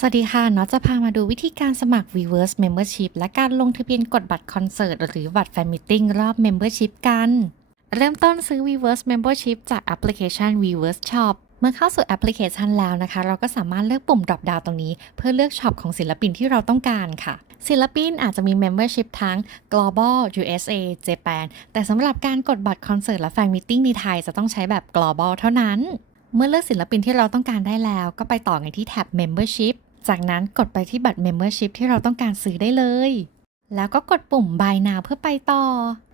สวัสดีค่ะน็อตจะพามาดูวิธีการสมัคร Reverse Membership และการลงทะเบียนกดบัตรคอนเสิร์ตหรือบัตรแฟนมิทติ้งรอบ Membership กัน เริ่มต้นซื้อ Reverse Membership จากแอปพลิเคชัน Reverse Shop เมื่อเข้าสู่แอปพลิเคชันแล้วนะคะ เราก็สามารถเลือกปุ่ม drop down ตรงนี้ เพื่อเลือกช็อปของศิลปินที่เราต้องการค่ะ ศิลปินอาจจะมี Membership ทั้ง Global USA Japan แต่สำหรับการกดบัตรคอนเสิร์ตและแฟนมิทติ้งในไทยจะต้องใช้แบบ Global เท่านั้น เมื่อเลือกศิลปินที่เราต้องการได้แล้ว ก็ไปต่อกันที่แท็บ Membership จากนั้นกดไปที่บัตร Membership ที่เราต้องการซื้อได้เลย แล้วก็กดปุ่ม Buy Now เพื่อไปต่อ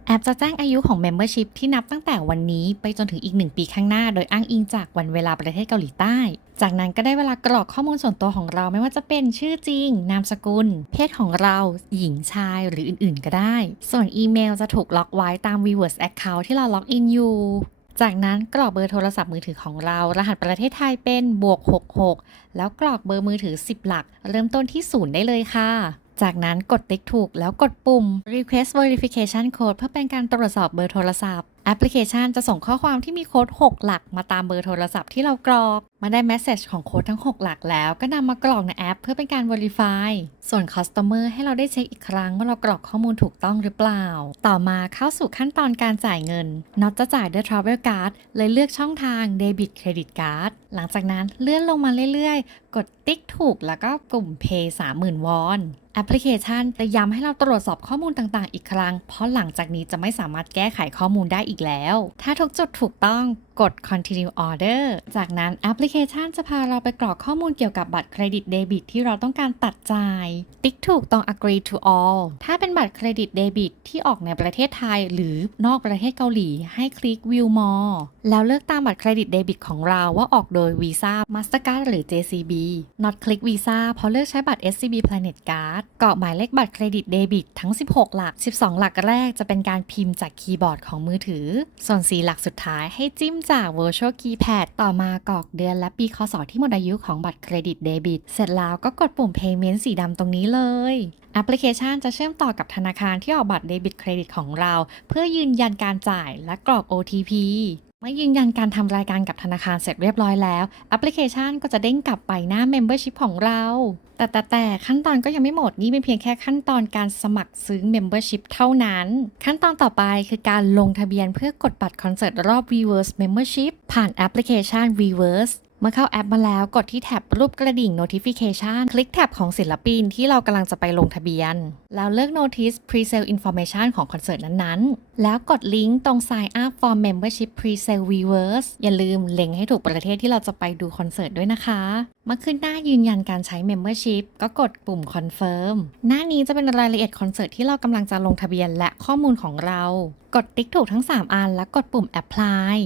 แอปจะแจ้งอายุของ Membership ที่นับตั้งแต่วันนี้ไปจนถึงอีก 1 ปีข้างหน้า โดยอ้างอิงจากวันเวลาประเทศเกาหลีใต้ จากนั้นก็ได้เวลากรอกข้อมูลส่วนตัวของเราไม่ว่าจะเป็นชื่อจริง นามสกุล เพศของเรา หญิงชายหรืออื่นๆ ก็ได้ ส่วนอีเมลจะถูกล็อกไว้ตาม Reverse Account ที่เราล็อกอินอยู่ จากนั้นกรอกเบอร์โทรศัพท์มือถือของเรา รหัสประเทศไทยเป็นบวก 66 แล้วกรอกเบอร์มือถือ 10 หลัก เริ่มต้นที่0ได้เลยค่ะ จากนั้นกดติ๊กถูกแล้วกดปุ่ม request verification code เพื่อเป็นการตรวจสอบเบอร์โทรศัพท์แอปพลิเคชันจะส่งข้อความที่มีโค้ด 6 หลักมาตามเบอร์โทรศัพท์ที่เรากรอก มาได้ message ของโค้ดทั้ง 6 หลักแล้วก็นำมากรอกในแอปเพื่อเป็นการ verify ส่วน customer ให้เราได้เช็คอีกครั้งว่าเรากรอกข้อมูลถูกต้องหรือเปล่า ต่อมาเข้าสู่ขั้นตอนการจ่ายเงินน็อตจะจ่ายด้วย travel card เลยเลือกช่องทาง debit credit card หลังจากนั้นเลื่อนลงมาเรื่อยๆ กดติ๊กถูกแล้วก็ปุ่ม pay 30,000 วอนแอปพลิเคชันจะย้ำให้เราตรวจสอบข้อมูลต่างๆ อีกครั้ง เพราะหลังจากนี้จะไม่สามารถแก้ไขข้อมูลได้อีกแล้ว ถ้าทุกจุดถูกต้องกด continue order จากนั้นแอปพลิเคชันจะพาเราไปกรอกข้อมูลเกี่ยวกับบัตรเครดิตเดบิตที่เราต้องการตัดจ่าย ติ๊กถูกต้อง agree to all ถ้าเป็นบัตรเครดิตเดบิตที่ออกในประเทศไทย หรือนอกประเทศเกาหลี ให้คลิก view more แล้วเลือกตามบัตรเครดิตเดบิตของเราว่าออกโดย Visa Mastercard หรือ JCB not คลิก Visa เพราะเลือกใช้บัตร SCB Planet Card กรอกหมายเลขบัตรเครดิตเดบิตทั้ง 16 หลัก 12 หลักแรกจะเป็นการพิมพ์จากคีย์บอร์ดของมือถือ ส่วน4หลักสุดท้ายให้จิ้มจาก Virtual Keypad ต่อมากรอกเดือนและปีคศที่หมดอายุของบัตรเครดิตเดบิต เสร็จแล้วก็กดปุ่ม Payment สีดำตรงนี้เลยแอปพลิเคชันจะเชื่อมต่อกับธนาคารที่ออกบัตรเดบิตเครดิตของเรา เพื่อยืนยันการจ่ายและกรอก OTP เมื่อยืนยันการทำรายการกับธนาคารเสร็จเรียบร้อยแล้วแอปพลิเคชันก็จะเด้งกลับไปหน้า Membership ของเรา แต่แต่แต่ขั้นตอนก็ยังไม่หมดนี่เป็นเพียงแค่ขั้นตอนการสมัครซื้อ Membership เท่านั้น ขั้นตอนต่อไปคือการลงทะเบียนเพื่อกดบัตรคอนเสิร์ตรอบ Reverse Membership ผ่านแอปพลิเคชัน Reverse เมื่อเข้าแอปมาแล้วกดที่แท็บรูปกระดิ่ง notification คลิกแท็บของศิลปินที่เรากำลังจะไปลงทะเบียน แล้วเลือก notice pre-sale information ของคอนเสิร์ตนั้นๆ แล้วกดลิงก์ตรง sign up for membership pre-sale reverse อย่าลืมเล็งให้ถูกประเทศที่เราจะไปดูคอนเสิร์ตด้วยนะคะเมื่อขึ้นหน้ายืนยันการใช้ membership ก็กดปุ่ม confirm หน้านี้จะเป็นรายละเอียดคอนเสิร์ตที่เรากำลังจะลงทะเบียนและข้อมูลของเรา กดติ๊กถูกทั้ง 3 อัน แล้วกดปุ่ม apply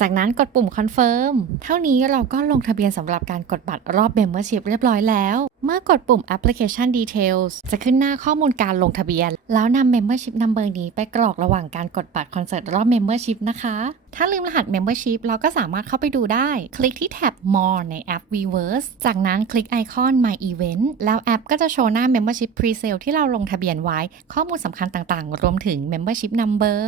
จากนั้นกดปุ่ม confirm เท่านี้เราก็ลงทะเบียนสำหรับการกดบัตรรอบ membership เรียบร้อยแล้ว เมื่อกดปุ่ม application details จะขึ้นหน้าข้อมูลการลงทะเบียน แล้วนำ membership number นี้ไปกรอกระหว่างการกดบัตรคอนเสิร์ตรอบ membership นะคะ ถ้าลืมรหัส membership เราก็สามารถเข้าไปดูได้ คลิกที่แท็บ more ในแอป Weverse จากนั้นคลิกไอคอน my event แล้วแอปก็จะโชว์หน้า membership pre-sale ที่เราลงทะเบียนไว้ ข้อมูลสำคัญต่างๆ รวมถึง membership number